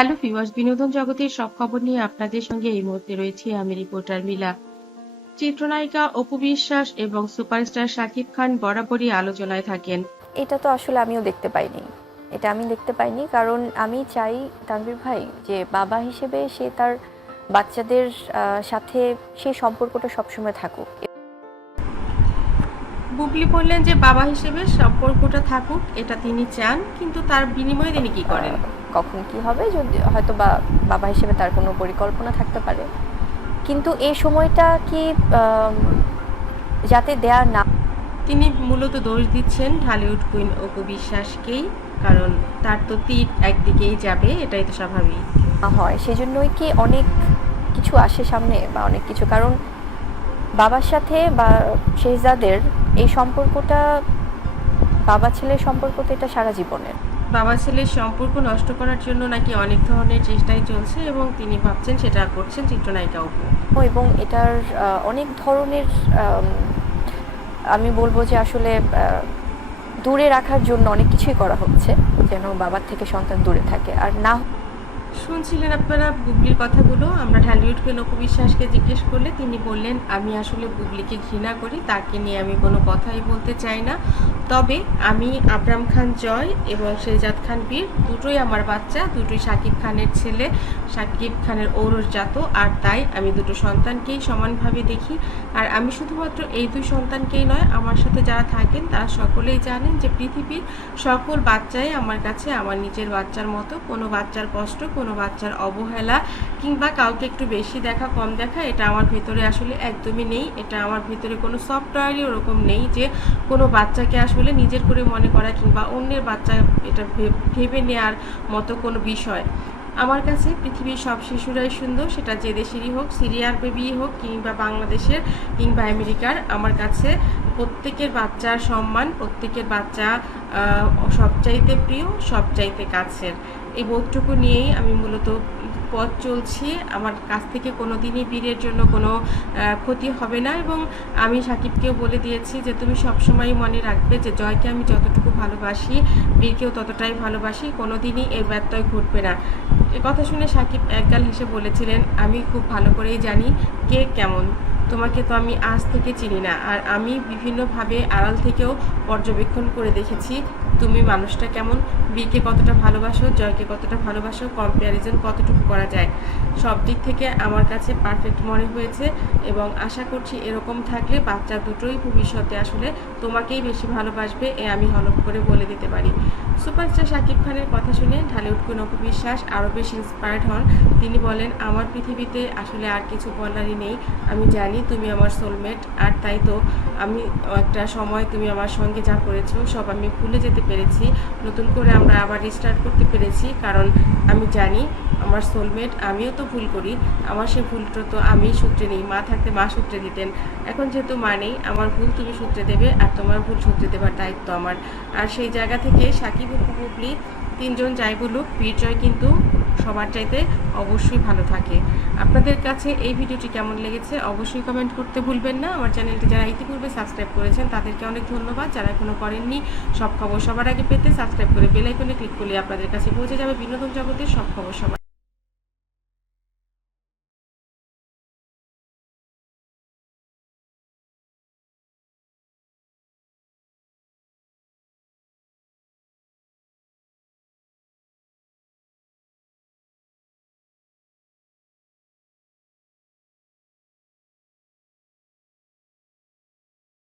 Hello viewers, বিনোদন জগতের সব খবর নিয়ে আপনাদের সঙ্গে এই মুহূর্তে রয়েছি আমি রিপোর্টার মিলা। চিত্রনায়িকা অপু বিশ্বাস এবং সুপারস্টার শাকিব খান বরাবরই আলোচনায় থাকেন। এটা তো আসলে আমিও দেখতে পাইনি। এটা আমি দেখতে পাইনি কারণ আমি চাই তানভীর ভাই যে বাবা হিসেবে সে তার বাচ্চাদের সাথে সেই সম্পর্কটা সবসময় থাকুক। বুবলি বললেন যে বাবা হিসেবে সম্পর্কটা থাকুক, এটা তিনি চান, কিন্তু তার বিনিময়ে তিনি কি করেন? কখন কি হবে যদি হয়তো বা বাবা হিসেবে তার কোনো পরিকল্পনা থাকতে পারে, কিন্তু এই সময়টা কি যাতে দেয়া না তিনি মূলত দোষ দিচ্ছেন ঢালিউড কুইন অপু বিশ্বাসকেই, কারণ তার তো তীর একদিকেই যাবে, এটাই তো স্বাভাবিক। হয়, সেজন্যই কি অনেক কিছু আসে সামনে বা অনেক কিছু, কারণ বাবার সাথে বা শেহজাদের এই সম্পর্কটা, বাবা ছেলের সম্পর্ক তো এটা সারা জীবনের। বাবা ছেলের সম্পর্ক নষ্ট করার জন্য নাকি অনেক ধরনের চেষ্টাই চলছে এবং তিনি ভাবছেন সেটা করছেন চিত্রনায়িকা অপু। এবং এটার অনেক ধরনের আমি বলবো যে আসলে দূরে রাখার জন্য অনেক কিছুই করা হচ্ছে যেন বাবার থেকে সন্তান দূরে থাকে। আর না, শুনছিলেন আপনারা বুবলির কথাগুলো। আমরা ঢালিউডকে অপু বিশ্বাসকে জিজ্ঞেস করলে তিনি বললেন, আমি আসলে বুবলিকে ঘৃণা করি, তাকে নিয়ে আমি কোনো কথাই বলতে চাই না। তবে আমি আবরাম খান জয় এবং শেহজাদ খান বীর দুটোই আমার বাচ্চা, দুটোই শাকিব খানের ছেলে, শাকিব খানের ঔরসজাত, আর তাই আমি দুটো সন্তানকেই সমানভাবে দেখি। আর আমি শুধুমাত্র এই দুই সন্তানকেই নয়, আমার সাথে যারা থাকেন তারা সকলেই জানেন যে পৃথিবীর সকল বাচ্চাই আমার কাছে আমার নিজের বাচ্চার মতো। কোনো বাচ্চার কষ্ট, কোনো বাচ্চার অবহেলা কিংবা কাউকে একটু বেশি দেখা কম দেখা, এটা আমার ভেতরে আসলে একদমই নেই। এটা আমার ভেতরে কোনো সফটওয়্যারই ওরকম নেই যে কোনো বাচ্চাকে আসলে নিজের করে মনে করা কিংবা অন্যের বাচ্চা এটা ভেবে নেওয়ার মতো কোনো বিষয়। আমার কাছে পৃথিবীর সব শিশুরাই সুন্দর, সেটা যে দেশেরই হোক, সিরিয়ার বেবি হোক কিংবা বাংলাদেশের কিংবা আমেরিকার। আমার কাছে প্রত্যেকের বাচ্চার সম্মান, প্রত্যেকের বাচ্চা সবচাইতে প্রিয়, সবচাইতে কাছের। এই বোধটুকু নিয়েই আমি মূলত পথ চলছি। আমার কাছ থেকে কোনো দিনই বীরের জন্য কোনো ক্ষতি হবে না, এবং আমি সাকিবকেও বলে দিয়েছি যে তুমি সবসময় মনে রাখবে যে জয়কে আমি যতটুকু ভালোবাসি, বীরকেও ততটাই ভালোবাসি, কোনো দিনই এর ব্যত্যয় ঘটবে না। এ কথা শুনে সাকিব একগাল হেসে বলেছিলেন, আমি খুব ভালো করেই জানি কে কেমন, তোমাকে তো আমি আজ থেকে চিনি না, আর আমি বিভিন্নভাবে আড়াল থেকেও পর্যবেক্ষণ করে দেখেছি তুমি মানুষটা কেমন, বীরকে কতটা ভালোবাসো, জয়কে কতটা ভালোবাসো, কম্প্যারিজন কতটুকু করা যায়। সব দিক থেকে আমার কাছে পারফেক্ট মনে হয়েছে, এবং আশা করছি এরকম থাকলে বাচ্চা দুটোই ভবিষ্যতে আসলে তোমাকেই বেশি ভালোবাসবে, এ আমি হলফ করে বলে দিতে পারি। সুপারস্টার শাকিব খানের কথা শুনে ঢালিউড কুইন অপু বিশ্বাস আরও বেশি ইন্সপায়ার্ড হন। তিনি বলেন, আমার পৃথিবীতে আসলে আর কিছু বলারই নেই, আমি জানি তুমি আমার সোলমেট, আর তাই তো আমি একটা সময় তুমি আমার সঙ্গে যা করেছো সব আমি ভুলে যেতে পেরেছি, নতুন করে আমরা আবার রিস্টার্ট করতে পেরেছি, কারণ আমি জানি আমার সোলমেট। আমিও তো ভুল করি, আমার সে ভুলটা তো আমি শুধরে নিই, মা থাকতে মা শুধরে দিতেন, এখন যেহেতু মা নেই আমার ভুল তুমি শুধরে দেবে, আর তোমার ভুল শুধরে দেবার দায়িত্ব আমার। আর সেই জায়গা থেকে সাকিব অপু বুবলি তিনজন যাই বলুক, বীর জয় কিন্তু সবার চাইতে অবশ্যই ভালো থাকে। আপনাদের কাছে এই ভিডিওটি কেমন লেগেছে অবশ্যই কমেন্ট করতে ভুলবেন না। আমার চ্যানেলটি যারা ইতিপূর্বে সাবস্ক্রাইব করেছেন তাদেরকে অনেক ধন্যবাদ, যারা এখনও করেননি সব খবর সবার আগে পেতে সাবস্ক্রাইব করে বেল আইকনে ক্লিক করলে আপনাদের কাছে পৌঁছে যাবে বিনোদন জগতের সব খবর সবার